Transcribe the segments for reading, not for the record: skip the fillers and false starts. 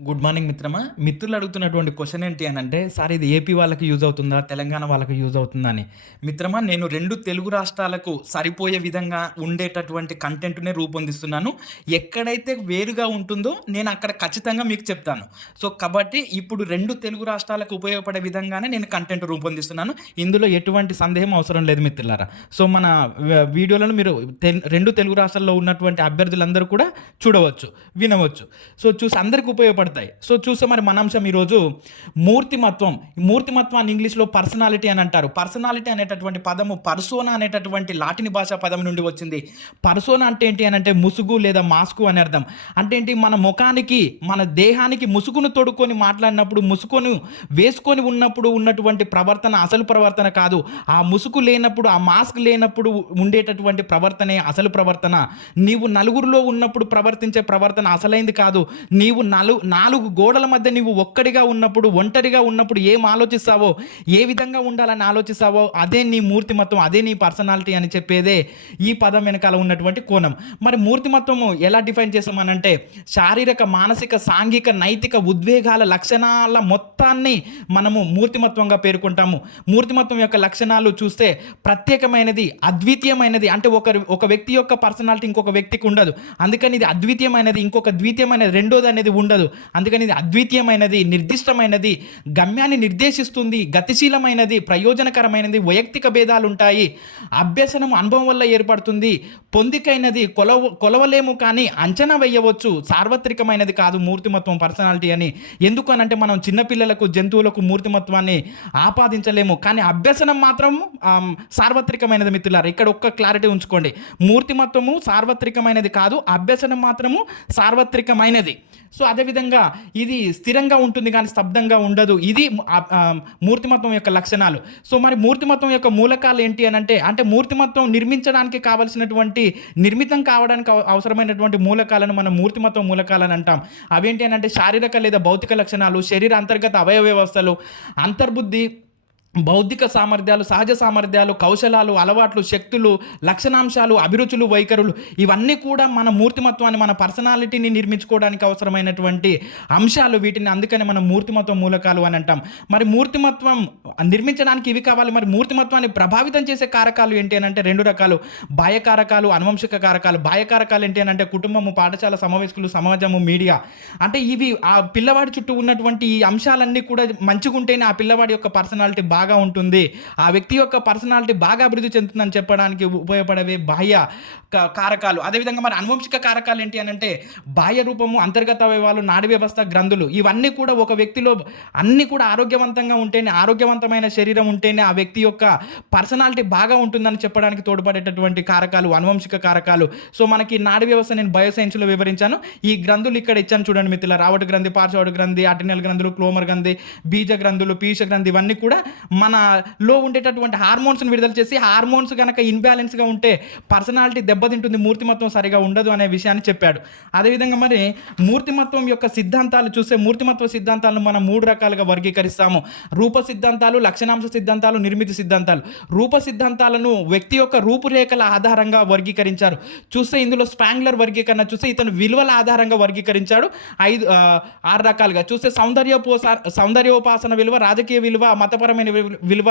Good morning మిత్రమా. మిత్రులు అడుగుతున్నటువంటి క్వెషన్ ఏంటి అనంటే, సార్ ఇది ఏపీ వాళ్ళకి యూజ్ అవుతుందా? తెలంగాణ వాళ్ళకి యూజ్ అవుతుందా అని. మిత్రమా, నేను 2 తెలుగు రాష్ట్రాలకు సరిపోయే విధంగా ఉండేటటువంటి కంటెంట్‌నే రూపొందిస్తున్నాను. ఎక్కడైతే వేరుగా ఉంటుందో నేను అక్కడ ఖచ్చితంగా మీకు చెప్తాను. సో, కాబట్టి ఇప్పుడు 2 తెలుగు రాష్ట్రాలకు ఉపయోగపడే విధంగానే నేను కంటెంట్ రూపొందిస్తున్నాను. ఇందులో ఎటువంటి సందేహం అవసరం లేదు మిత్రులారా. సో, మన వీడియోలను మీరు 2 తెలుగు రాష్ట్రాల్లో ఉన్నటువంటి అభ్యర్థులందరూ కూడా చూడవచ్చు, వినవచ్చు. సో, చూసి అందరికి ఉపయోగపడతాయి. సో, చూస్తే మరి మన అంశం ఈరోజు మూర్తిమత్వం. మూర్తిమత్వాన్ని ఇంగ్లీష్‌లో పర్సనాలిటీ అని అంటారు. పర్సనాలిటీ అనేటటువంటి పదము పర్సోనా అనేటటువంటి లాటిన్ భాషా పదం నుండి వచ్చింది. పర్సోనా అంటే ఏంటి అనంటే ముసుగు లేదా మాస్కు అని అర్థం. అంటే ఏంటి, మన ముఖానికి, మన దేహానికి ముసుగును తొడుక్కొని మాట్లాడినప్పుడు, ముసుగును వేసుకొని ఉన్నప్పుడు ఉన్నటువంటి ప్రవర్తన అసలు ప్రవర్తన కాదు. ఆ ముసుగు లేనప్పుడు, ఆ మాస్క్ లేనప్పుడు ఉండేటటువంటి ప్రవర్తనే అసలు ప్రవర్తన. నీవు నలుగురిలో ఉన్నప్పుడు ప్రవర్తించే ప్రవర్తన అసలైంది కాదు. నీవు 4 గోడల మధ్య నీవు ఒక్కడిగా ఉన్నప్పుడు, ఒంటరిగా ఉన్నప్పుడు ఏం ఆలోచిస్తావో, ఏ విధంగా ఉండాలని ఆలోచిస్తావో అదే నీ మూర్తిమత్వం, అదే నీ పర్సనాలిటీ అని చెప్పేదే ఈ పదం వెనకాల ఉన్నటువంటి కోణం. మరి మూర్తిమత్వము ఎలా డిఫైన్ చేసామనంటే, శారీరక, మానసిక, సాంఘిక, నైతిక ఉద్వేగాల లక్షణాల మొత్తాన్ని మనము మూర్తిమత్వంగా పేర్కొంటాము. మూర్తిమత్వం యొక్క లక్షణాలు చూస్తే ప్రత్యేకమైనది, అద్వితీయమైనది. అంటే ఒక వ్యక్తి యొక్క పర్సనాలిటీ ఇంకొక వ్యక్తికి ఉండదు. అందుకని ఇది అద్వితీయమైనది, ఇంకొక ద్వితీయమైనది, రెండోది అనేది ఉండదు. అందుకని ఇది అద్వితీయమైనది, నిర్దిష్టమైనది, గమ్యాన్ని నిర్దేశిస్తుంది, గతిశీలమైనది, ప్రయోజనకరమైనది, వైయక్తిక భేదాలు ఉంటాయి, అభ్యసనం అనుభవం వల్ల ఏర్పడుతుంది, పొందికైనది, కొలవలేము కానీ అంచనా వేయవచ్చు, సార్వత్రికమైనది కాదు మూర్తిమత్వం, పర్సనాలిటీ అని. ఎందుకు అనంటే మనం చిన్నపిల్లలకు, జంతువులకు మూర్తిమత్వాన్ని ఆపాదించలేము, కానీ అభ్యసనం మాత్రం సార్వత్రికమైనది మిత్రులారా. ఇక్కడ ఒక్క క్లారిటీ ఉంచుకోండి, మూర్తిమత్వము సార్వత్రికమైనది కాదు, అభ్యసనం మాత్రము సార్వత్రికమైనది. సో, అదేవిధంగా ఇది స్థిరంగా ఉంటుంది కానీ స్తబ్దంగా ఉండదు. ఇది మూర్తిమత్వం యొక్క లక్షణాలు. సో, మరి మూర్తిమత్వం యొక్క మూలకాలు ఏంటి అనంటే, అంటే మూర్తిమత్వం నిర్మించడానికి కావలసినటువంటి, నిర్మితం కావడానికి అవసరమైనటువంటి మూలకాలను మనం మూర్తిమత్వం మూలకాలని అంటాం. అవేంటి అనంటే, శారీరక లేదా భౌతిక లక్షణాలు, శరీర అంతర్గత అవయవ వ్యవస్థలు, అంతర్బుద్ధి, బౌద్ధిక సామర్థ్యాలు, సహజ సామర్థ్యాలు, కౌశలాలు, అలవాట్లు, శక్తులు, లక్షణాంశాలు, అభిరుచులు, వైఖరులు, ఇవన్నీ కూడా మన మూర్తిమత్వాన్ని, మన పర్సనాలిటీని నిర్మించుకోవడానికి అవసరమైనటువంటి అంశాలు. వీటిని అందుకని మనం మూర్తిమత్వం మూలకాలు అని అంటాం. మరి మూర్తిమత్వం నిర్మించడానికి ఇవి కావాలి. మరి మూర్తిమత్వాన్ని ప్రభావితం చేసే కారకాలు ఏంటి అని అంటే 2 రకాలు, బాహ్య కారకాలు, అనువంశిక కారకాలు. బాహ్య కారకాలు ఏంటి అని అంటే కుటుంబము, పాఠశాల, సమావేశకులు, సమాజము, మీడియా. అంటే ఇవి ఆ పిల్లవాడి చుట్టూ ఉన్నటువంటి ఈ అంశాలన్నీ కూడా మంచిగా ఉంటేనే ఆ పిల్లవాడి యొక్క పర్సనాలిటీ బాగా ఉంటుంది, ఆ వ్యక్తి యొక్క పర్సనాలిటీ బాగా అభివృద్ధి చెందుతుందని చెప్పడానికి ఉపయోగపడేవి బాహ్య కారకాలు. అదేవిధంగా మరి అనువంశిక కారకాలు ఏంటి అని అంటే బాహ్య రూపము, అంతర్గత అవయవాలు, నాడీ వ్యవస్థ, గ్రంథులు, ఇవన్నీ కూడా ఒక వ్యక్తిలో అన్నీ కూడా ఆరోగ్యవంతంగా ఉంటేనే, ఆరోగ్యవంతమైన శరీరం ఉంటేనే ఆ వ్యక్తి యొక్క పర్సనాలిటీ బాగా ఉంటుందని చెప్పడానికి తోడ్పడేటటువంటి కారకాలు అనువంశిక కారకాలు. సో, మనకి నాడీ వ్యవస్థ నేను బయోసైన్స్లో వివరించాను. ఈ గ్రంథులు ఇక్కడ ఇచ్చాను చూడండి మిత్రుల, రావట గ్రంథి, పార్శ్వవాడు గ్రంథి, అటెనల్ గ్రంథులు, క్లోమర్ గ్రంథి, బీజ గ్రంథులు, పీయూష గ్రంథి, ఇవన్నీ కూడా మనలో ఉండేటటువంటి హార్మోన్స్ని విడుదల చేసి, హార్మోన్స్ కనుక ఇన్బ్యాలెన్స్గా ఉంటే పర్సనాలిటీ దెబ్బతింటుంది, మూర్తిమత్వం సరిగా ఉండదు అనే విషయాన్ని చెప్పాడు. అదేవిధంగా మరి మూర్తిమత్వం యొక్క సిద్ధాంతాలు చూస్తే, మూర్తిమత్వ సిద్ధాంతాలను మనం 3 రకాలుగా వర్గీకరిస్తాము. రూప సిద్ధాంతాలు, లక్షణాంశ సిద్ధాంతాలు, నిర్మితి సిద్ధాంతాలు. రూప సిద్ధాంతాలను వ్యక్తి యొక్క రూపురేఖల ఆధారంగా వర్గీకరించారు. చూస్తే ఇందులో స్పాంగ్లర్ వర్గీకరణ చూస్తే ఇతను విలువల ఆధారంగా వర్గీకరించాడు 6 రకాలుగా. చూస్తే సౌందర్యోపాసన విలువ, రాజకీయ విలువ, మతపరమైన విలువ,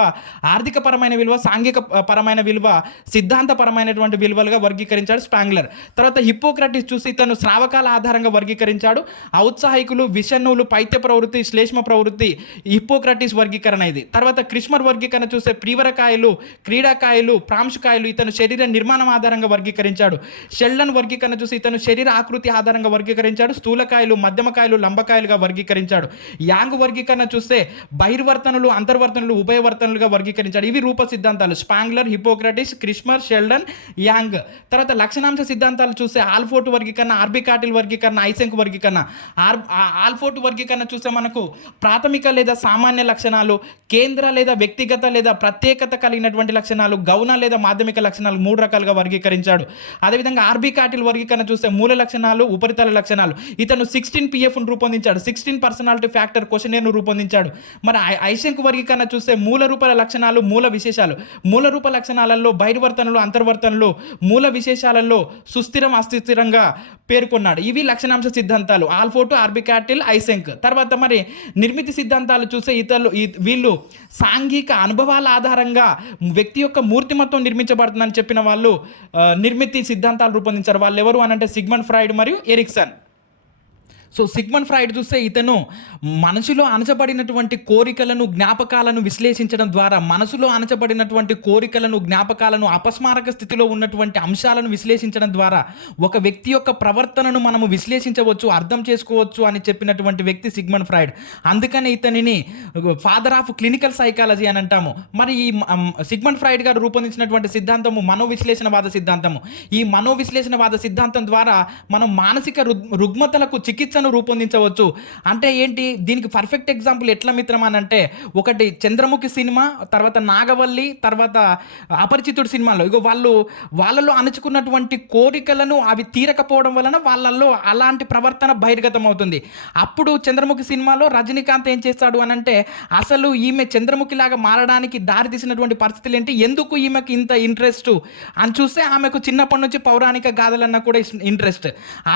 ఆర్థిక పరమైన విలువ, సాంఘిక పరమైన విలువ, సిద్ధాంతపరమైనటువంటి విలువలుగా వర్గీకరించాడు స్పాంగ్లర్. తర్వాత హిప్పోక్రటిస్ చూసి ఇతను శ్రావకాల ఆధారంగా వర్గీకరించాడు. ఔత్సాహికులు, విషణువులు, పైత్య ప్రవృత్తి, శ్లేష్మ ప్రవృత్తి, హిప్పోక్రటిస్ వర్గీకరణ ఇది. తర్వాత క్రిష్మర్ వర్గీకరణ చూస్తే ప్రీవరకాయలు, క్రీడాకాయలు, ప్రాంశకాయలు, ఇతను శరీర నిర్మాణం ఆధారంగా వర్గీకరించాడు. షెల్డన్ వర్గీకరణ చూసి ఇతను శరీర ఆకృతి ఆధారంగా వర్గీకరించాడు. స్థూలకాయలు, మధ్యమకాయలు, లంబకాయలుగా వర్గీకరించాడు. యాంగ్ వర్గీకరణ చూస్తే బహిర్వర్తనులు, అంతర్వర్తనులు, ఉభయవర్తనులుగా వర్గీకరించాడు. ఇవి రూప సిద్ధాంతాలు, స్పాంగ్లర్, హిప్పోక్రటిస్, క్రిష్మర్, షెల్డన్, యాంగ్. తర్వాత లక్షణాంశ సిద్ధాంతాలు చూస్తే ఆల్ఫోర్ట్ వర్గీకరణ, ఆర్బికాటిల్ వర్గీకరణ, ఐసెంక్ వర్గీకరణ. ఆల్ఫోర్ట్ వర్గీకరణ చూస్తే మనకు ప్రాథమిక లేదా సామాన్య లక్షణాలు, కేంద్ర లేదా వ్యక్తిగత లేదా ప్రత్యేకత కలిగినటువంటి లక్షణాలు, గౌణ లేదా మాధ్యమిక లక్షణాలు 3 రకాలుగా వర్గీకరించాడు. అదేవిధంగా ఆర్బికాటిల్ వర్గీకరణ చూస్తే మూల లక్షణాలు, ఉపరితల లక్షణాలు. ఇతను 16 PF రూపొందించాడు, 16 పర్సనాలిటీ ఫ్యాక్టర్ క్వశ్చనర్ను రూపొందించాడు. మరి ఐసెంక్ వర్గీకరణ చూస్తే చూస్తే మూల రూపాల లక్షణాలు, మూల విశేషాలు. మూల రూప లక్షణాలలో బహిర్వర్తనలు, అంతర్వర్తనలు, మూల విశేషాలలో సుస్థిరం, అస్థిరంగా పేర్కొన్నాడు. ఇవి లక్షణాంశ సిద్ధాంతాలు ఆల్ఫోటో, ఆర్బికాటిల్, ఐసెంక్. తర్వాత మరి నిర్మితి సిద్ధాంతాలు చూస్తే వీళ్ళు సాంఘిక అనుభవాల ఆధారంగా వ్యక్తి యొక్క మూర్తిమత్వం నిర్మించబడుతుందని చెప్పిన వాళ్ళు నిర్మితి సిద్ధాంతాలు రూపొందించారు. వాళ్ళు ఎవరు అనంటే సిగ్మండ్ ఫ్రాయిడ్ మరియు ఎరిక్సన్. సో సిగ్మండ్ ఫ్రాయిడ్ చూస్తే ఇతను మనసులో అణచబడినటువంటి కోరికలను, జ్ఞాపకాలను విశ్లేషించడం ద్వారా, మనసులో అణచబడినటువంటి కోరికలను, జ్ఞాపకాలను, అపస్మారక స్థితిలో ఉన్నటువంటి అంశాలను విశ్లేషించడం ద్వారా ఒక వ్యక్తి యొక్క ప్రవర్తనను మనము విశ్లేషించవచ్చు, అర్థం చేసుకోవచ్చు అని చెప్పినటువంటి వ్యక్తి సిగ్మండ్ ఫ్రాయిడ్. అందుకని ఇతనిని ఫాదర్ ఆఫ్ క్లినికల్ సైకాలజీ అని అంటాము. మరి ఈ సిగ్మండ్ ఫ్రాయిడ్ గారు రూపొందించినటువంటి సిద్ధాంతము మనోవిశ్లేషణవాద సిద్ధాంతము. ఈ మనోవిశ్లేషణవాద సిద్ధాంతం ద్వారా మనం మానసిక రుగ్మతలకు చికిత్సను రూపొందించవచ్చు. అంటే ఏంటి, దీనికి పర్ఫెక్ట్ ఎగ్జాంపుల్ ఎట్లా మిత్రం అని అంటే, ఒకటి చంద్రముఖి సినిమా, తర్వాత నాగవల్లి, తర్వాత అపరిచితుడు సినిమాలో వాళ్ళలో అణుచుకున్నటువంటి కోరికలను అవి తీరకపోవడం వలన వాళ్ళల్లో అలాంటి ప్రవర్తన బహిర్గతం అవుతుంది. అప్పుడు చంద్రముఖి సినిమాలో రజనీకాంత్ ఏం చేస్తాడు అని అంటే, అసలు ఈమె చంద్రముఖిలాగా మారడానికి దారి తీసినటువంటి పరిస్థితులు ఏంటి, ఎందుకు ఈమెకి ఇంత ఇంట్రెస్ట్ అని చూస్తే ఆమెకు చిన్నప్పటి నుంచి పౌరాణిక గాథలన్నా కూడా ఇంట్రెస్ట్.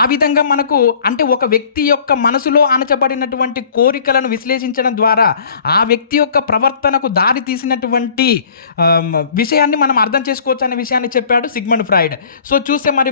ఆ విధంగా మనకు అంటే ఒక వ్యక్తి యొక్క మనసులో అణచబడినటువంటి కోరికలను విశ్లేషించడం ద్వారా ఆ వ్యక్తి యొక్క ప్రవర్తనకు దారి తీసినటువంటి విషయాన్ని మనం అర్థం చేసుకోవచ్చు అనే విషయాన్ని చెప్పాడు సిగ్మండ్ ఫ్రాయిడ్. సో చూస్తే మరి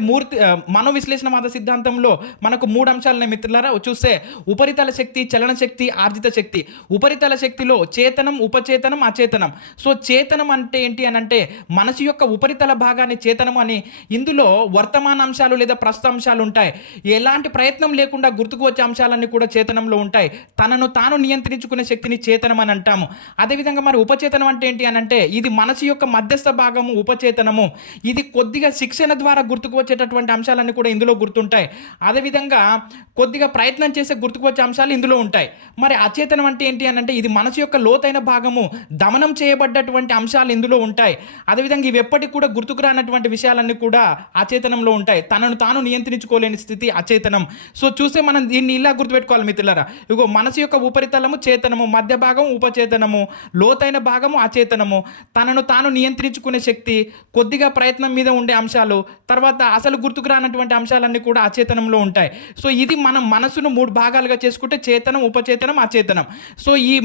మనోవిశ్లేషణవాద సిద్ధాంతంలో మనకు 3 అంశాలున్నాయి మిత్రులారా. చూస్తే ఉపరితల శక్తి, చలన శక్తి, ఆర్జిత శక్తి. ఉపరితల శక్తిలో చేతనం, ఉపచేతనం, అచేతనం. సో చేతనం అంటే ఏంటి అని అంటే మనసు యొక్క ఉపరితల భాగాన్ని చేతనం అని. ఇందులో వర్తమాన అంశాలు లేదా ప్రస్తుత అంశాలు ఉంటాయి. ఎలాంటి ప్రయత్నం లేకుండా గుర్తుకు వచ్చే అంశాలన్నీ కూడా చేతనంలో ఉంటాయి. తనను తాను నియంత్రించుకునే శక్తిని చేతనం అని అంటాము. అదేవిధంగా మరి ఉపచేతనం అంటే ఏంటి అని అంటే, ఇది మనసు యొక్క మధ్యస్థ భాగము ఉపచేతనము. ఇది కొద్దిగా శిక్షణ ద్వారా గుర్తుకు వచ్చేటటువంటి అంశాలన్నీ కూడా ఇందులో గుర్తుంటాయి. అదేవిధంగా కొద్దిగా ప్రయత్నం చేసే గుర్తుకు వచ్చే అంశాలు ఇందులో ఉంటాయి. మరి అచేతనం అంటే ఏంటి అని అంటే, ఇది మనసు యొక్క లోతైన భాగము, దమనం చేయబడ్డటువంటి అంశాలు ఇందులో ఉంటాయి. అదేవిధంగా ఇవి ఎప్పటికి కూడా గుర్తుకు రానటువంటి విషయాలన్నీ కూడా అచేతనంలో ఉంటాయి. తనను తాను నియంత్రించుకోలేని స్థితి అచేతనం. సో చూస్తే మనం దీన్ని ఇలా గుర్తుపెట్టుకోవాలి మిత్రులారా. ఇగో మనసు యొక్క ఉపరితలము చేతనము, మధ్య భాగం ఉపచేతనము, లోతైన భాగము అచేతనము, తనను తాను నియంత్రించుకునే శక్తి, కొద్దిగా ప్రయత్నం మీద ఉండే అంశాలు, తర్వాత అసలు గుర్తుకు రానటువంటి అంశాలన్నీ కూడా అచేతనంలో ఉంటాయి. సో ఇది మనం మనసును 3 భాగాలుగా చేసుకుంటే చేతనం, ఉపచేతనం, అచేతనం. సో ఈ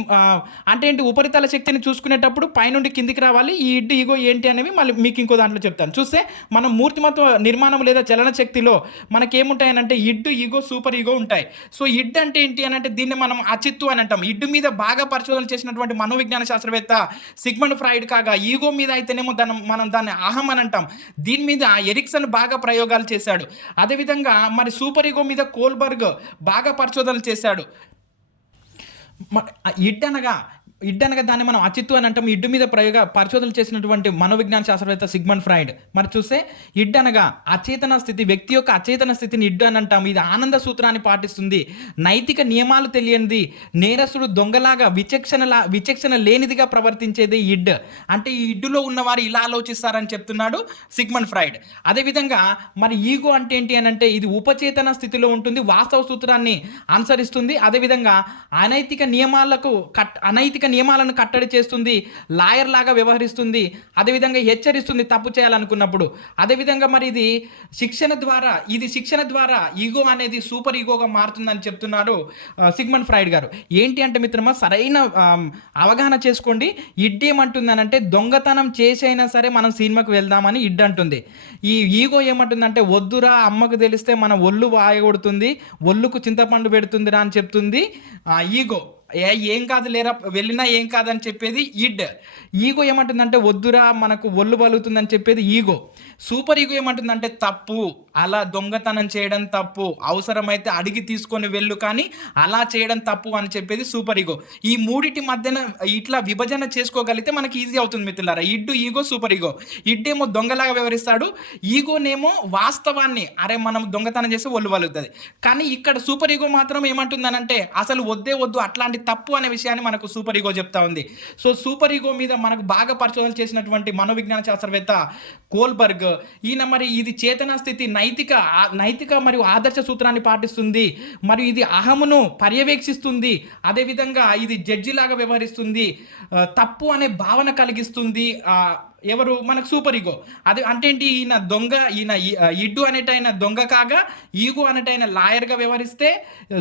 అంటే ఏంటి, ఉపరితల శక్తిని చూసుకునేటప్పుడు పైనుండి కిందికి రావాలి. ఈ ఇడ్డు ఈగో ఏంటి అనేవి మళ్ళీ మీకు ఇంకో దాంట్లో చెప్తాను. చూస్తే మనం మూర్తిమత్వ నిర్మాణం లేదా చలన శక్తిలో మనకేముంటాయనంటే ఇడ్డు, ఈగో, సూపర్ ఈగో ఉంటాయి. సో ఇడ్ అంటే ఏంటి అని అంటే, దీన్ని మనం అచిత్తు అని అంటాం. ఇడ్డు మీద బాగా పరిశోధన చేసినటువంటి మనోవిజ్ఞాన శాస్త్రవేత్త సిగ్మండ్ ఫ్రాయిడ్ కాగా, ఈగో మీద అయితేనేమో మనం దాన్ని అహం అని అంటాం. దీని మీద ఎరిక్సన్ బాగా ప్రయోగాలు చేశాడు. అదేవిధంగా మరి సూపర్ ఈగో మీద కోల్బర్గ్ బాగా పరిశోధనలు చేశాడు. ఇడ్ అనగా దాన్ని మనం అచిత్తు అని అంటాం. ఇడ్డు మీద పరిశోధనలు చేసినటువంటి మనోవిజ్ఞాన శాస్త్రవేత్త సిగ్మండ్ ఫ్రాయిడ్. మరి చూస్తే ఇడ్ అనగా అచేతన స్థితి, వ్యక్తి యొక్క అచేతన స్థితిని ఇడ్డు అని అంటాం. ఇది ఆనంద సూత్రాన్ని పాటిస్తుంది. నైతిక నియమాలు తెలియనిది, నేరస్తుడు దొంగలాగా విచక్షణ లేనిదిగా ప్రవర్తించేది ఇడ్. అంటే ఈ ఇడ్డులో ఉన్నవారు ఇలా ఆలోచిస్తారని చెప్తున్నాడు సిగ్మండ్ ఫ్రాయిడ్. అదేవిధంగా మరి ఈగో అంటే ఏంటి అని అంటే, ఇది ఉపచేతన స్థితిలో ఉంటుంది, వాస్తవ సూత్రాన్ని అనుసరిస్తుంది. అదేవిధంగా అనైతిక నియమాలను కట్టడి చేస్తుంది, లాయర్ లాగా వ్యవహరిస్తుంది, అదేవిధంగా హెచ్చరిస్తుంది తప్పు చేయాలనుకున్నప్పుడు. అదేవిధంగా మరి ఇది శిక్షణ ద్వారా ఈగో అనేది సూపర్ ఈగోగా మారుతుందని చెప్తున్నాడు సిగ్మండ్ ఫ్రాయిడ్ గారు. ఏంటి అంటే మిత్రమా, సరైన అవగాహన చేసుకోండి. ఇడ్ ఏమంటుందని అంటే, దొంగతనం చేసైనా సరే మనం సినిమాకి వెళ్దామని ఇడ్ అంటుంది. ఈ ఈగో ఏమంటుందంటే, వద్దురా అమ్మకు తెలిస్తే మన ఒళ్ళు వాయగొడుతుంది, ఒళ్ళుకు చింతపండు పెడుతుందిరా అని చెప్తుంది ఈగో. ఏం కాదు లేరా, వెళ్ళినా ఏం కాదని చెప్పేది ఇడ్. ఈగో ఏమంటుందంటే, వద్దురా మనకు ఒళ్ళు బలుగుతుందని చెప్పేది ఈగో. సూపర్ ఈగో ఏమంటుందంటే, తప్పు, అలా దొంగతనం చేయడం తప్పు, అవసరమైతే అడిగి తీసుకొని వెళ్ళు, కానీ అలా చేయడం తప్పు అని చెప్పేది సూపర్ ఈగో. ఈ మూడిటి మధ్యన ఇట్లా విభజన చేసుకోగలిగితే మనకి ఈజీ అవుతుంది మిత్రులారా. ఇడ్డు, ఈగో, సూపర్ ఈగో. ఇడ్డేమో దొంగలాగా వ్యవహరిస్తాడు, ఈగోనేమో వాస్తవాన్ని, అరే మనం దొంగతనం చేస్తే ఒళ్ళు బలుగుతుంది. కానీ ఇక్కడ సూపర్ ఈగో మాత్రం ఏమంటుందనంటే, అసలు వద్దు అట్లాంటి తప్పు అనే విషయాన్ని మనకు సూపర్ ఈగో చెప్తా ఉంది. సో సూపర్ ఈగో మీద మనకు బాగా పరిశోధన చేసినటువంటి మనోవిజ్ఞాన శాస్త్రవేత్త కోల్బర్గ్, ఈయన మరి ఇది చేతనా స్థితి నైతిక మరియు ఆదర్శ సూత్రాన్ని పాటిస్తుంది, మరియు ఇది అహమును పర్యవేక్షిస్తుంది, అదేవిధంగా ఇది జడ్జి లాగా వ్యవహరిస్తుంది, తప్పు అనే భావన కలిగిస్తుంది. ఎవరు మనకు సూపర్ ఈగో. అది అంటే ఏంటి, ఇడ్డు అనేటైన దొంగ కాగా, ఈగో అనేటైన లాయర్గా వ్యవహరిస్తే,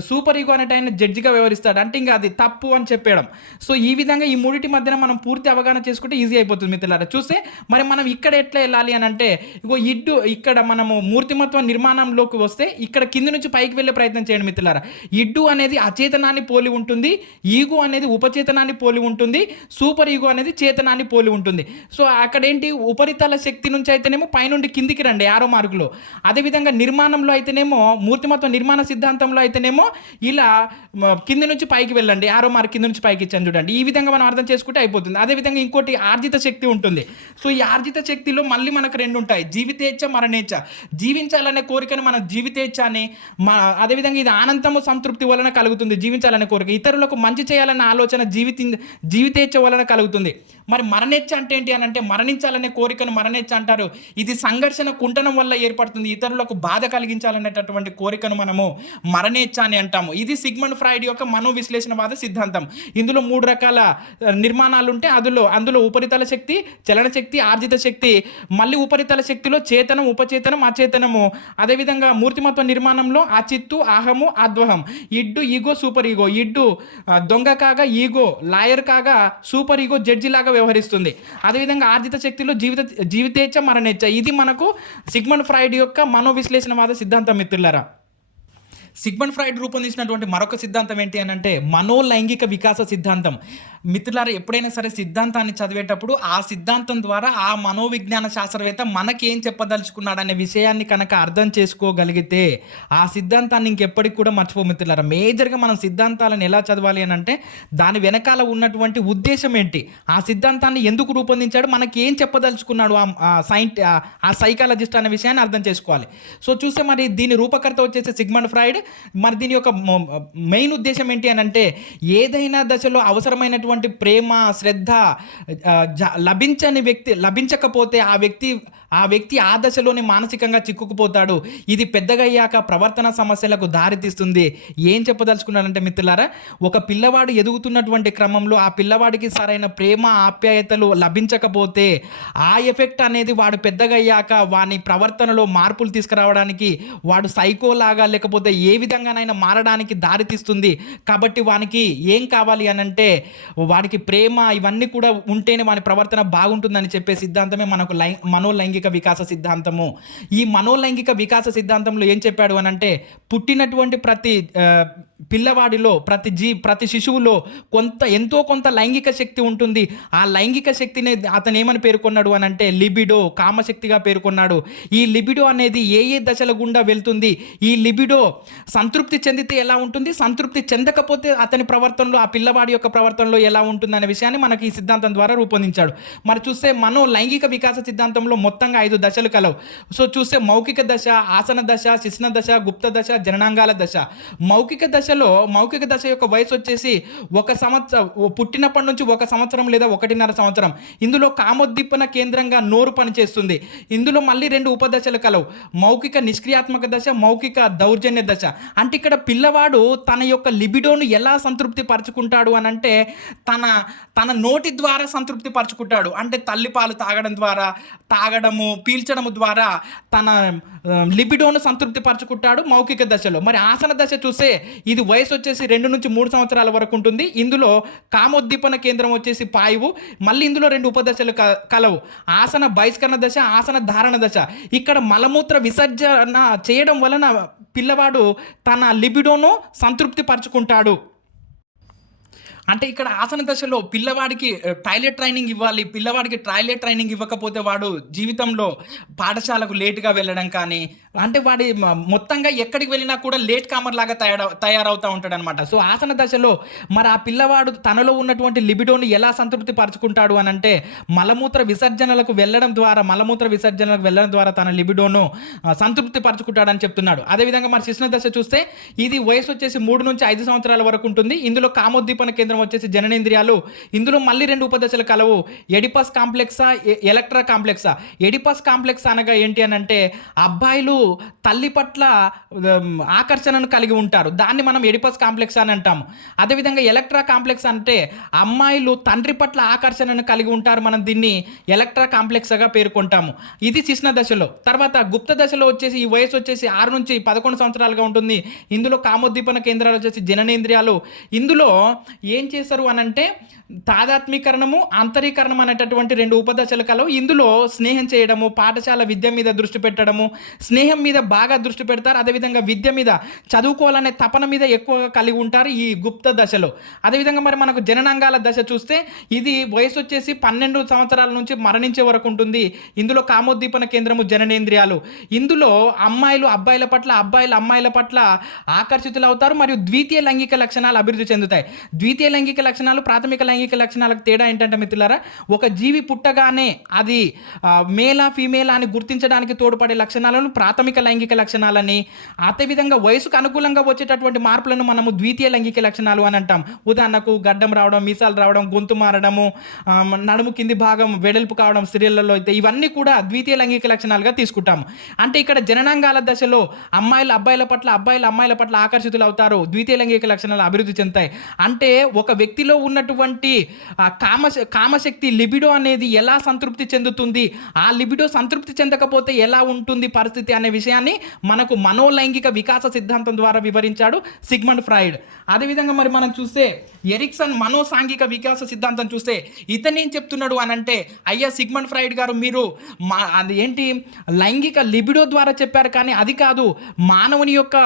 సూపర్ ఈగో అనేటైన జడ్జిగా వ్యవహరిస్తాడు. అంటే ఇంకా అది తప్పు అని చెప్పడం. సో ఈ విధంగా ఈ మూడింటి మధ్యన మనం పూర్తి అవగాహన చేసుకుంటే ఈజీ అయిపోతుంది మిత్రులారా. చూస్తే మరి మనం ఇక్కడ ఎట్లా వెళ్ళాలి అని అంటే, ఇక్కడ మనము మూర్తిమత్వ నిర్మాణంలోకి వస్తే ఇక్కడ కింది నుంచి పైకి వెళ్ళే ప్రయత్నం చేయండి మిత్రులారా. ఇడ్డు అనేది అచేతనాన్ని పోలి ఉంటుంది, ఈగో అనేది ఉపచేతనాన్ని పోలి ఉంటుంది, సూపర్ ఈగో అనేది చేతనాన్ని పోలి ఉంటుంది. సో అక్కడ ఏంటి, ఉపరితల శక్తి నుంచి అయితేనేమో పైనుండి కిందికి రండి 6వ మార్కులో, అదేవిధంగా నిర్మాణంలో అయితేనేమో మూర్తిమత్వ నిర్మాణ సిద్ధాంతంలో అయితేనేమో ఇలా కింది నుంచి పైకి వెళ్ళండి, 6వ మార్క్ కింద నుంచి పైకి ఇచ్చాను చూడండి. ఈ విధంగా మనం అర్థం చేసుకుంటే అయిపోతుంది. అదేవిధంగా ఇంకోటి ఆర్జిత శక్తి ఉంటుంది. సో ఈ ఆర్జిత శక్తిలో మళ్ళీ మనకు 2 ఉంటాయి, జీవితేచ్ఛ మరణేచ్ఛ. జీవించాలనే కోరికను మనం జీవితేచ్ఛ అని, అదేవిధంగా ఇది ఆనందము సంతృప్తి వలన కలుగుతుంది జీవించాలనే కోరిక, ఇతరులకు మంచి చేయాలన్న ఆలోచన జీవితేచ్ఛ వలన కలుగుతుంది. మరి మరణేచ్ఛ అంటే ఏంటి అని అంటే, మరణించాలనే కోరికను మరణేచ్ఛ అంటారు. ఇది సంఘర్షణ కుంటనం వల్ల ఏర్పడుతుంది, ఇతరులకు బాధ కలిగించాలనేటటువంటి కోరికను మనము మరణేచ్ఛ అని అంటాము. ఇది సిగ్మండ్ ఫ్రాయిడ్ యొక్క మనోవిశ్లేషణవాద సిద్ధాంతం. ఇందులో 3 రకాల నిర్మాణాలు ఉంటే అందులో ఉపరితల శక్తి, చలన శక్తి, ఆర్జిత శక్తి. మళ్ళీ ఉపరితల శక్తిలో చేతనం, ఉపచేతనం, అచేతనము. అదేవిధంగా మూర్తిమత్వ నిర్మాణంలో అచిత్తు, అహము, అద్వహం. ఇడ్డు, ఈగో, సూపర్ ఈగో. ఇడ్డు దొంగ కాగా, ఈగో లాయర్ కాగా, సూపర్ ఈగో జడ్జి లాగా వ్యవహరిస్తుంది. అదేవిధంగా ఆర్జిత శక్తిలో జీవితేచ్ఛ మరణేచ్ఛ. ఇది మనకు సిగ్మండ్ ఫ్రాయిడ్ యొక్క మనోవిశ్లేషణవాద సిద్ధాంతం మిత్రులారా. సిగ్మండ్ ఫ్రాయిడ్ రూపొందించినటువంటి మరొక సిద్ధాంతం ఏంటి అని అంటే మనోలైంగిక వికాస సిద్ధాంతం. మిత్రులారా, ఎప్పుడైనా సరే సిద్ధాంతాన్ని చదివేటప్పుడు ఆ సిద్ధాంతం ద్వారా ఆ మనోవిజ్ఞాన శాస్త్రవేత్త మనకేం చెప్పదలుచుకున్నాడనే విషయాన్ని కనుక అర్థం చేసుకోగలిగితే ఆ సిద్ధాంతాన్ని ఇంకెప్పటికి కూడా మర్చిపో మిత్రులారా. మేజర్గా మనం సిద్ధాంతాలను ఎలా చదవాలి అని అంటే దాని వెనకాల ఉన్నటువంటి ఉద్దేశం ఏంటి, ఆ సిద్ధాంతాన్ని ఎందుకు రూపొందించాడు, మనకి ఏం చెప్పదలుచుకున్నాడు ఆ సైకాలజిస్ట్ అనే విషయాన్ని అర్థం చేసుకోవాలి. సో చూస్తే మరి దీని రూపకర్త వచ్చేసి సిగ్మండ్ ఫ్రాయిడ్. మరి దీని యొక్క మెయిన్ ఉద్దేశం ఏంటి అని అంటే, ఏదైనా దశలో అవసరమైనటువంటి ప్రేమ, శ్రద్ధ లభించకపోతే ఆ వ్యక్తి ఆ దశలోనే మానసికంగా చిక్కుకుపోతాడు. ఇది పెద్దగయ్యాక ప్రవర్తన సమస్యలకు దారితీస్తుంది. ఏం చెప్పదలుచుకున్నారంటే మిత్రులారా, ఒక పిల్లవాడు ఎదుగుతున్నటువంటి క్రమంలో ఆ పిల్లవాడికి సరైన ప్రేమ, ఆప్యాయతలు లభించకపోతే ఆ ఎఫెక్ట్ అనేది వాడు పెద్దగయ్యాక వాని ప్రవర్తనలో మార్పులు తీసుకురావడానికి, వాడు సైకోలాగా లేకపోతే ఏ విధంగానైనా మారడానికి దారితీస్తుంది. కాబట్టి వానికి ఏం కావాలి అని అంటే, వాడికి ప్రేమ ఇవన్నీ కూడా ఉంటేనే వాని ప్రవర్తన బాగుంటుందని చెప్పే సిద్ధాంతమే మనకు మనోలైంగిక వికాస సిద్ధాంతము. ఈ మనోలైంగిక వికాస సిద్ధాంతంలో ఏం చెప్పాడు అని అంటే, పుట్టినటువంటి ప్రతి పిల్లవాడిలో ప్రతి శిశువులో ఎంతో కొంత లైంగిక శక్తి ఉంటుంది. ఆ లైంగిక శక్తిని అతను ఏమని పేర్కొన్నాడు అని అంటే లిబిడో, కామశక్తిగా పేర్కొన్నాడు. ఈ లిబిడో అనేది ఏ దశల గుండా వెళ్తుంది, ఈ లిబిడో సంతృప్తి చెందితే ఎలా ఉంటుంది, సంతృప్తి చెందకపోతే అతని ప్రవర్తనలో, ఆ పిల్లవాడి యొక్క ప్రవర్తనలో ఎలా ఉంటుంది అనే విషయాన్ని మనకి ఈ సిద్ధాంతం ద్వారా రూపొందించాడు. మరి చూస్తే లైంగిక వికాస సిద్ధాంతంలో మొత్తంగా 5 దశలు కలవు. సో చూస్తే మౌఖిక దశ, ఆసన దశ, శిశ్న దశ, గుప్త దశ, జననాంగాల దశ. మౌఖిక దశ యొక్క వయసు వచ్చేసి 1 సంవత్సరం, పుట్టినప్పటి నుంచి 1 సంవత్సరం లేదా 1.5 సంవత్సరం. ఇందులో కామోద్దీపన కేంద్రంగా నోరు పనిచేస్తుంది. ఇందులో మళ్ళీ 2 ఉపదశలు కలవు, మౌఖిక నిష్క్రియాత్మక దశ, మౌఖిక దౌర్జన్య దశ. అంటే ఇక్కడ పిల్లవాడు తన యొక్క లిబిడోను ఎలా సంతృప్తి పరుచుకుంటాడు అని అంటే తన నోటి ద్వారా సంతృప్తి పరుచుకుంటాడు. అంటే తల్లిపాలు తాగడము, పీల్చడము ద్వారా తన లిబిడోను సంతృప్తి పరుచుకుంటాడు మౌఖిక దశలో. మరి ఆసన దశ చూస్తే ఇది వయసు వచ్చేసి 2 నుంచి 3 సంవత్సరాల వరకు ఉంటుంది. ఇందులో కామోద్దీపన కేంద్రం వచ్చేసి పాయువు. మళ్ళీ ఇందులో 2 ఉపదశలు కలవు, ఆసన బహిష్కరణ దశ, ఆసన ధారణ దశ. ఇక్కడ మలమూత్ర విసర్జన చేయడం వలన పిల్లవాడు తన లిబిడోను సంతృప్తి పరుచుకుంటాడు. అంటే ఇక్కడ ఆసన దశలో పిల్లవాడికి టాయిలెట్ ట్రైనింగ్ ఇవ్వాలి. పిల్లవాడికి టాయిలెట్ ట్రైనింగ్ ఇవ్వకపోతే వాడు జీవితంలో పాఠశాలకు లేటుగా వెళ్ళడం కానీ, అంటే వాడి మొత్తంగా ఎక్కడికి వెళ్ళినా కూడా లేట్ కామర్ లాగా తయారవుతా ఉంటాడనమాట. సో, ఆసన దశలో మరి ఆ పిల్లవాడు తనలో ఉన్నటువంటి లిబిడోని ఎలా సంతృప్తి పరుచుకుంటాడు అనంటే, మలమూత్ర విసర్జనలకు వెళ్ళడం ద్వారా తన లిబిడోను సంతృప్తి పరుచుకుంటాడని చెప్తున్నాడు. అదేవిధంగా మరి శిశున దశ చూస్తే ఇది వయసు వచ్చేసి 3-5 సంవత్సరాల వరకు ఉంటుంది. ఇందులో కామోద్దీపన కేంద్రం వచ్చేసి జననేంద్రియాలు. ఇందులో మళ్ళీ 2 ఉపదశలు కలవు. ఎడిపస్ కాంప్లెక్సా, ఎలక్ట్రా కాంప్లెక్సా. ఎడిపస్ కాంప్లెక్స్ అనగా ఏంటి అనంటే, అబ్బాయిలు తల్లి పట్ల ఆకర్షణను కలిగి ఉంటారు. దాన్ని మనం ఎడిపస్ కాంప్లెక్స్ అని అంటాము. అదేవిధంగా ఎలక్ట్రా కాంప్లెక్స్ అంటే అమ్మాయిలు తండ్రి పట్ల ఆకర్షణను కలిగి ఉంటారు. మనం దీన్ని ఎలక్ట్రా కాంప్లెక్స్గా పేర్కొంటాము. ఇది శిశున దశలో. తర్వాత గుప్త దశలో వచ్చేసి ఈ వయసు వచ్చేసి 6-11 సంవత్సరాలుగా ఉంటుంది. ఇందులో కామోద్దీపన కేంద్రాలు వచ్చేసి జననేంద్రియాలు. ఇందులో ఏం చేస్తారు అనంటే తాదాత్మీకరణము, అంతరీకరణం అనేటటువంటి 2 ఉపదశలు కలవు. ఇందులో స్నేహం చేయడము, పాఠశాల విద్య మీద దృష్టి పెట్టడము, స్నేహం మీద బాగా దృష్టి పెడతారు. అదేవిధంగా విద్య మీద, చదువుకోవాలనే తపన మీద ఎక్కువగా కలిగి ఉంటారు ఈ గుప్త దశలో. అదేవిధంగా మరి మనకు జననాంగాల దశ చూస్తే ఇది వయసు వచ్చేసి 12 సంవత్సరాల నుంచి మరణించే వరకు ఉంటుంది. ఇందులో కామోద్దీపన కేంద్రము జననేంద్రియాలు. ఇందులో అమ్మాయిలు అబ్బాయిల పట్ల, అబ్బాయిలు అమ్మాయిల పట్ల ఆకర్షితులు అవుతారు మరియు ద్వితీయ లైంగిక లక్షణాలు అభివృద్ధి చెందుతాయి. ద్వితీయ లైంగిక లక్షణాలు ప్రాథమిక లైంగిక లక్షణాలకు తేడా ఏంటంటే మిత్రులారా, ఒక జీవి పుట్టగానే అది మేలా ఫీమేలా అని గుర్తించడానికి తోడ్పడే లక్షణాలను ప్రాథమిక లైంగిక లక్షణాలని, అదేవిధంగా వయసుకు అనుకూలంగా వచ్చేటటువంటి మార్పులను మనము ద్వితీయ లైంగిక లక్షణాలు అని అంటాం. ఉదాహరణకు గడ్డం రావడం, మీసాలు రావడం, గొంతు మారడము, నడుము కింది భాగం వెడల్పు కావడం స్త్రీలలో అయితే ఇవన్నీ కూడా ద్వితీయ లైంగిక లక్షణాలుగా తీసుకుంటాము. అంటే ఇక్కడ జననాంగాల దశలో అమ్మాయిలు అబ్బాయిల పట్ల, అబ్బాయిలు అమ్మాయిల పట్ల ఆకర్షితులు అవుతారు, ద్వితీయ లైంగిక లక్షణాలు అభివృద్ధి చెందుతాయి. అంటే ఒక వ్యక్తిలో ఉన్నటువంటి కామశక్తి లిబిడో అనేది ఎలా సంతృప్తి చెందుతుంది, ఆ లిబిడో సంతృప్తి చెందకపోతే ఎలా ఉంటుంది పరిస్థితి అనే విషయాన్ని మనకు మనోలైంగిక వికాస సిద్ధాంతం ద్వారా వివరించాడు సిగ్మండ్ ఫ్రాయిడ్. అదేవిధంగా మరి మనం చూస్తే ఎరిక్సన్ మనోసాంఘిక వికాస సిద్ధాంతం చూస్తే ఇతను ఏం చెప్తున్నాడు అనంటే, అయ్యా సిగ్మండ్ ఫ్రాయిడ్ గారు మీరు అది ఏంటి లైంగిక లిబిడో ద్వారా చెప్పారు, కానీ అది కాదు, మానవుని యొక్క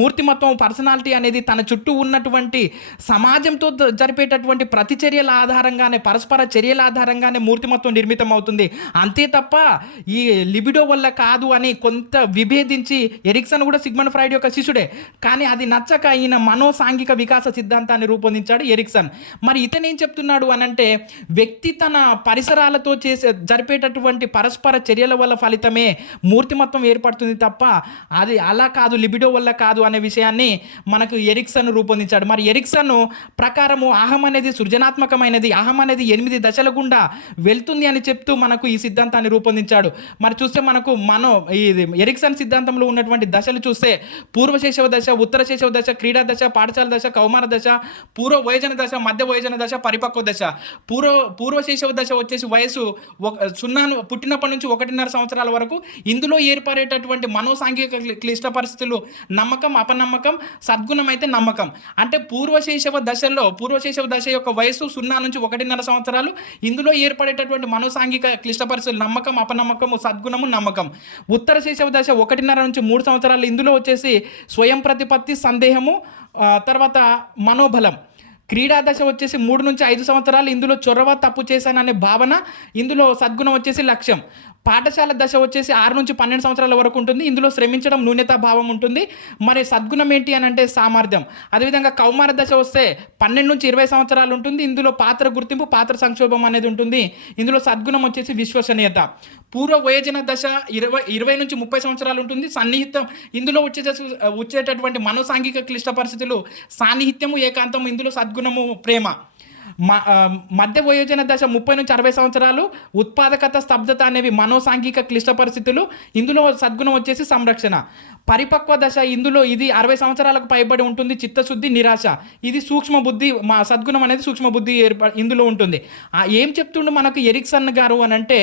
మూర్తిమత్వం పర్సనాలిటీ అనేది తన చుట్టూ ఉన్నటువంటి సమాజంతో జరిపేటటువంటి ప్రతిచర్యల ఆధారంగానే, పరస్పర చర్యల ఆధారంగానే మూర్తిమత్వం నిర్మితం అవుతుంది, అంతే తప్ప ఈ లిబిడో వల్ల కాదు అని కొంత విభేదించి, ఎరిక్సన్ కూడా సిగ్మండ్ ఫ్రాయిడ్ యొక్క శిష్యుడే, కానీ అది నచ్చక ఈయన మనోసాంఘిక వికాస సిద్ధాంతాన్ని రూపొందించాడు ఎరిక్సన్. మరి ఇతను ఏం చెప్తున్నాడు అనంటే, వ్యక్తి తన పరిసరాలతో జరిపేటటువంటి పరస్పర చర్యల వల్ల ఫలితమే మూర్తిమత్వం ఏర్పడుతుంది తప్ప అది అలా కాదు, లిబిడో వల్ల కాదు అనే విషయాన్ని మనకు ఎరిక్సన్ రూపొందించాడు. మరి ఎరిక్సన్ ప్రకారము అహం అనేది సృజనాత్మకమైనది, అహం అనేది 8 దశల గుండా వెళ్తుంది అని చెప్తూ మనకు ఈ సిద్ధాంతాన్ని రూపొందించాడు. మరి చూస్తే మనకు ఈ ఎరిక్సన్ సిద్ధాంతంలో ఉన్నటువంటి దశలు చూస్తే పూర్వ శైశవ దశ, ఉత్తర శైశవ దశ, క్రీడా దశ, పాఠశాల దశ, కౌమార దశ, పూర్వ వయోజన దశ, మధ్య వయోజన దశ, పరిపక్వ దశ. పూర్వ శైశవ దశ వచ్చేసి వయసు 0 పుట్టినప్పటి నుంచి 1.5 సంవత్సరాల వరకు. ఇందులో ఏర్పడేటటువంటి మనోసాంఘిక క్లిష్ట పరిస్థితులు నమ్మకం, అపనమ్మకం, సద్గుణం అయితే నమ్మకం. అంటే పూర్వ శైశవ దశ యొక్క వయసు 0 నుంచి 1.5 సంవత్సరాలు. ఇందులో ఏర్పడేటటువంటి మనోసాంఘిక క్లిష్ట పరిస్థితులు నమ్మకం, అపనమ్మకము, సద్గుణము, నమ్మకం. ఉత్తర శైశవ దశ 1.5 నుంచి 3 సంవత్సరాలు. ఇందులో వచ్చేసి స్వయం ప్రతిపత్తి, సందేహము, తర్వాత మనోబలం. క్రీడా దశ వచ్చేసి 3 నుంచి 5 సంవత్సరాలు. ఇందులో చొరవ, తప్పు చేశాననే భావన. ఇందులో సద్గుణం వచ్చేసి లక్ష్యం. పాఠశాల దశ వచ్చేసి 6 నుంచి 12 సంవత్సరాల వరకు ఉంటుంది. ఇందులో శ్రమించడం, న్యూనతా భావం ఉంటుంది. మరి సద్గుణం ఏంటి అని అంటే సామర్థ్యం. అదేవిధంగా కౌమార దశ వస్తే 12 నుంచి 20 సంవత్సరాలు ఉంటుంది. ఇందులో పాత్ర గుర్తింపు, పాత్ర సంక్షోభం అనేది ఉంటుంది. ఇందులో సద్గుణం వచ్చేసి విశ్వసనీయత. పూర్వ వయోజన దశ 20 నుంచి 30 సంవత్సరాలు ఉంటుంది. సన్నిహితం. ఇందులో వచ్చేటటువంటి మనోసాంఘిక క్లిష్ట పరిస్థితులు సాన్నిహిత్యము, ఏకాంతము. ఇందులో సద్గుణము, ప్రేమ. మధ్య వయోజన దశ 30 నుంచి 60 సంవత్సరాలు. ఉత్పాదకత, స్తబ్దత అనేవి మనోసాంఘిక క్లిష్ట పరిస్థితులు. ఇందులో సద్గుణం వచ్చేసి సంరక్షణ. పరిపక్వ దశ, ఇందులో ఇది 60 సంవత్సరాలకు పైబడి ఉంటుంది. చిత్తశుద్ధి, నిరాశ. ఇది సూక్ష్మ బుద్ధి. సద్గుణం అనేది సూక్ష్మ బుద్ధి ఇందులో ఉంటుంది. ఏం చెప్తుండు మనకు ఎరిక్సన్ గారు అని అంటే,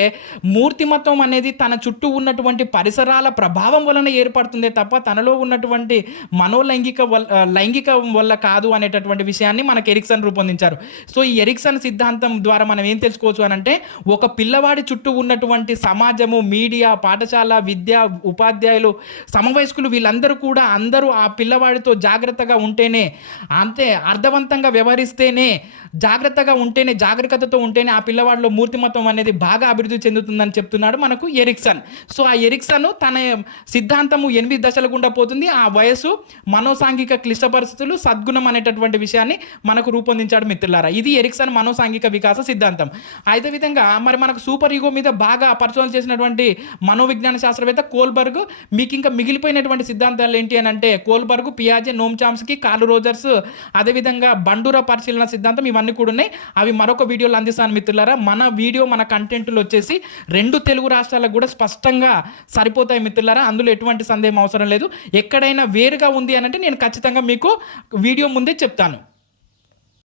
మూర్తిమత్వం అనేది తన చుట్టూ ఉన్నటువంటి పరిసరాల ప్రభావం వలన ఏర్పడుతుందే తప్ప తనలో ఉన్నటువంటి లైంగిక వల్ల కాదు అనేటటువంటి విషయాన్ని మనకు ఎరిక్సన్ రూపొందించారు. సో ఈ ఎరిక్సన్ సిద్ధాంతం ద్వారా మనం ఏం తెలుసుకోవచ్చు అనంటే, ఒక పిల్లవాడి చుట్టూ ఉన్నటువంటి సమాజము, మీడియా, పాఠశాల, విద్య, ఉపాధ్యాయులు, సమవయస్కులు వీళ్ళందరూ కూడా అందరూ ఆ పిల్లవాడితో జాగ్రత్తగా ఉంటేనే, అంతే అర్థవంతంగా వ్యవహరిస్తేనే, జాగ్రత్తగా ఉంటేనే, జాగరూకతతో ఉంటేనే ఆ పిల్లవాడిలో మూర్తిమత్వం అనేది బాగా అభివృద్ధి చెందుతుందని చెప్తున్నాడు మనకు ఎరిక్సన్. సో ఆ ఎరిక్సన్ తన సిద్ధాంతము 8 దశల గుండా పోతుంది. ఆ వయసు, మనోసాంఘిక క్లిష్ట పరిస్థితులు, సద్గుణం అనేటటువంటి విషయాన్ని మనకు రూపొందించాడు మిత్రులారా. ఇది ఎరిక్సన్ మనోసాంఘిక వికాస సిద్ధాంతం. అదే విధంగా మరి మనకు సూపర్ ఈగో మీద బాగా పరిశోధన చేసినటువంటి మనోవిజ్ఞాన శాస్త్రవేత్త కోల్బర్గ్, మీకు ఇంకా మిగిలిపోయినటువంటి సిద్ధాంతాలు ఏంటి అని అంటే కోల్బర్గ్, పియాజే, నోమ్ చామ్స్కీ, కార్ల్ రోజర్స్, అదేవిధంగా బండూరా పరిశీలన సిద్ధాంతం, ఇవన్నీ కూడా ఉన్నాయి. అవి మరొక వీడియోలో అందిస్తాను మిత్రులారా. మన వీడియో, మన కంటెంట్లు వచ్చేసి 2 తెలుగు రాష్ట్రాలకు కూడా స్పష్టంగా సరిపోతాయి మిత్రులారా. అందులో ఎటువంటి సందేహం అవసరం లేదు. ఎక్కడైనా వేరుగా ఉంది అని అంటే నేను ఖచ్చితంగా మీకు వీడియో ముందే చెప్తాను.